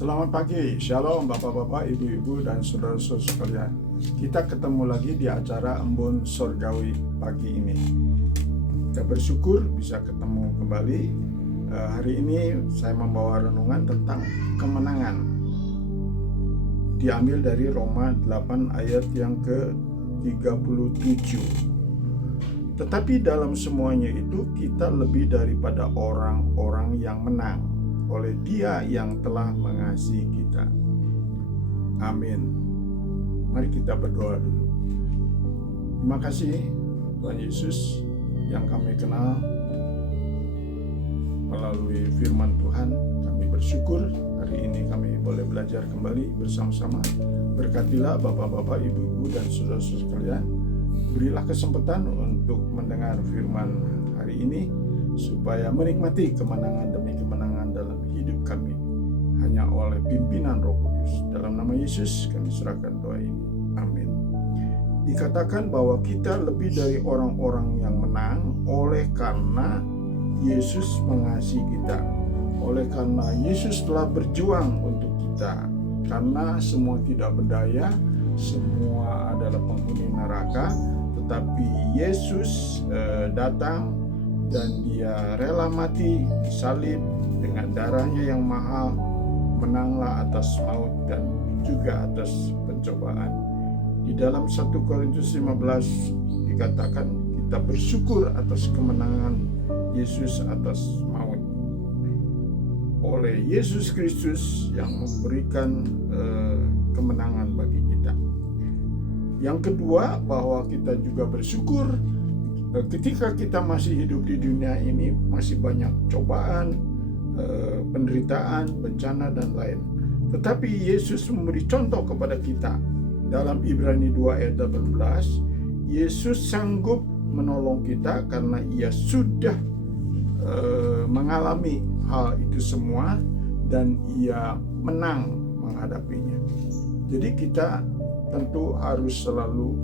Selamat pagi, Shalom Bapak-Bapak, Ibu-Ibu, dan Saudara-saudara sekalian. Kita ketemu lagi di acara Embun Sorgawi pagi ini. Kita bersyukur bisa ketemu kembali. Hari ini saya membawa renungan tentang kemenangan. Diambil dari Roma 8 ayat yang ke-37. Tetapi dalam semuanya itu kita lebih daripada orang-orang yang menang oleh Dia yang telah mengasihi kita. Amin. Mari kita berdoa dulu. Terima kasih Tuhan Yesus yang kami kenal melalui firman Tuhan. Kami bersyukur hari ini kami boleh belajar kembali bersama-sama. Berkatilah Bapak-bapak, Ibu-ibu, dan saudara-saudara sekalian. Berilah kesempatan untuk mendengar firman hari ini supaya menikmati kemenangan demi kemenangan dalam hidup kami hanya oleh pimpinan Roh Kudus. Dalam nama Yesus kami serahkan doa ini. Amin. Dikatakan bahwa kita lebih dari orang-orang yang menang oleh karena Yesus mengasihi kita. Oleh karena Yesus telah berjuang untuk kita. Karena semua tidak berdaya, semua adalah penghuni neraka, tetapi Yesus datang dan Dia rela mati disalib dengan darahnya yang mahal, menanglah atas maut dan juga atas pencobaan. Di dalam 1 Korintus 15 dikatakan kita bersyukur atas kemenangan Yesus atas maut. Oleh Yesus Kristus yang memberikan kemenangan bagi kita. Yang kedua, bahwa kita juga bersyukur ketika kita masih hidup di dunia ini, masih banyak cobaan, penderitaan, bencana, dan lain. Tetapi Yesus memberi contoh kepada kita. Dalam Ibrani 2 ayat 18, Yesus sanggup menolong kita karena Ia sudah mengalami hal itu semua dan Ia menang menghadapinya. Jadi kita tentu harus selalu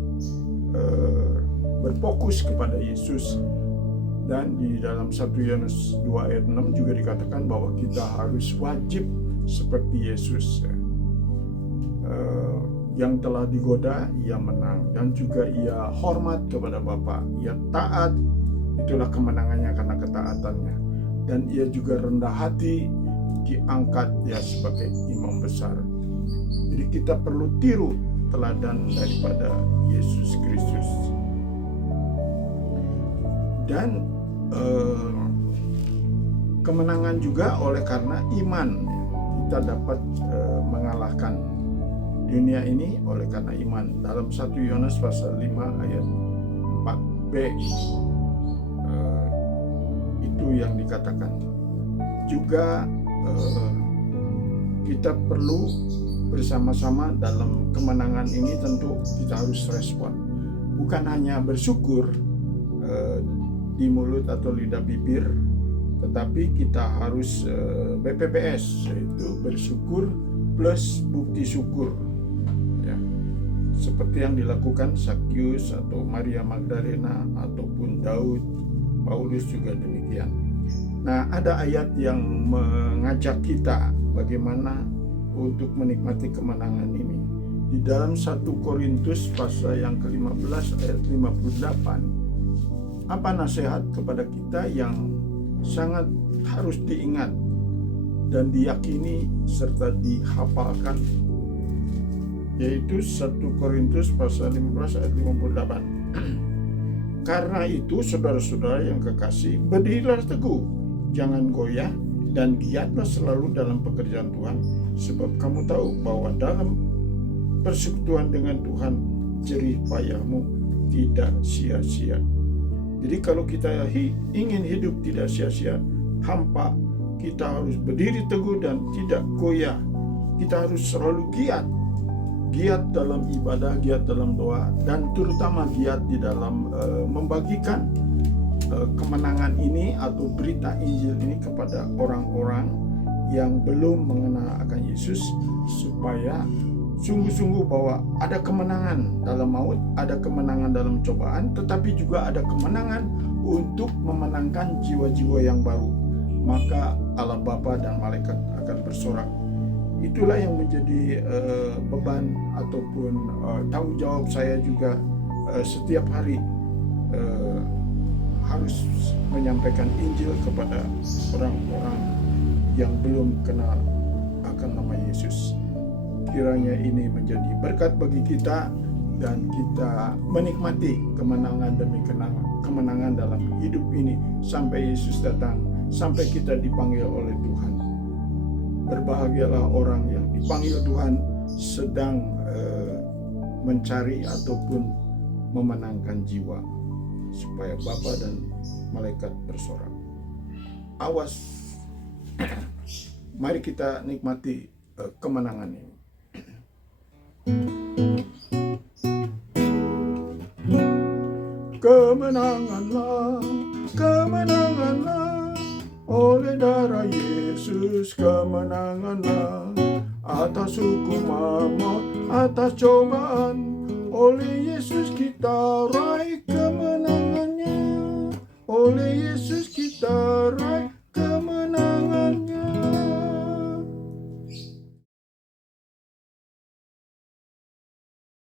berfokus kepada Yesus. Dan di dalam 1 Yohanes 2 ayat 6 juga dikatakan bahwa kita harus wajib seperti Yesus. Yang telah digoda, ia menang. Dan juga ia hormat kepada Bapa. Ia taat, itulah kemenangannya karena ketaatannya. Dan ia juga rendah hati, diangkat ya sebagai imam besar. Jadi kita perlu tiru teladan daripada Yesus Kristus. Dan kemenangan juga oleh karena iman. Kita dapat mengalahkan dunia ini oleh karena iman. Dalam 1 Yohanes pasal 5 ayat 4b itu yang dikatakan. Juga kita perlu bersama-sama dalam kemenangan ini. Tentu kita harus respon, bukan hanya bersyukur di mulut atau lidah bibir, tetapi kita harus BPPS, yaitu bersyukur plus bukti syukur, ya, seperti yang dilakukan Sakyus atau Maria Magdalena ataupun Daud, Paulus juga demikian. Nah, ada ayat yang mengajak kita bagaimana untuk menikmati kemenangan ini. Di dalam 1 Korintus pasal yang ke-15 ayat 58, apa nasihat kepada kita yang sangat harus diingat dan diyakini serta dihafalkan, yaitu 1 Korintus pasal 15 ayat 58. Karena itu saudara-saudara yang kekasih, berdirilah teguh, jangan goyah, dan giatlah selalu dalam pekerjaan Tuhan, sebab kamu tahu bahwa dalam persekutuan dengan Tuhan jerih payahmu tidak sia-sia. Jadi kalau kita ingin hidup tidak sia-sia, hampa, kita harus berdiri teguh dan tidak goyah. Kita harus selalu giat dalam ibadah, giat dalam doa, dan terutama giat di dalam membagikan kemenangan ini atau berita Injil ini kepada orang-orang yang belum mengenal akan Yesus, supaya sungguh-sungguh bahwa ada kemenangan dalam maut, ada kemenangan dalam cobaan, tetapi juga ada kemenangan untuk memenangkan jiwa-jiwa yang baru. Maka Allah Bapa dan malaikat akan bersorak Itulah yang menjadi beban ataupun tanggung jawab saya juga setiap hari, harus menyampaikan Injil kepada orang-orang yang belum kenal akan nama Yesus. Kiranya ini menjadi berkat bagi kita dan kita menikmati kemenangan demi kemenangan dalam hidup ini sampai Yesus datang, sampai kita dipanggil oleh Tuhan. Berbahagialah orang yang dipanggil Tuhan sedang mencari ataupun memenangkan jiwa, supaya Bapa dan malaikat bersorak. Awas, mari kita nikmati kemenangan ini. Kemenanganlah, kemenanganlah, oleh darah Yesus kemenanganlah. Atas hukuman maut, atas cobaan, oleh Yesus kita raih kemenangannya. Oleh Yesus kita raih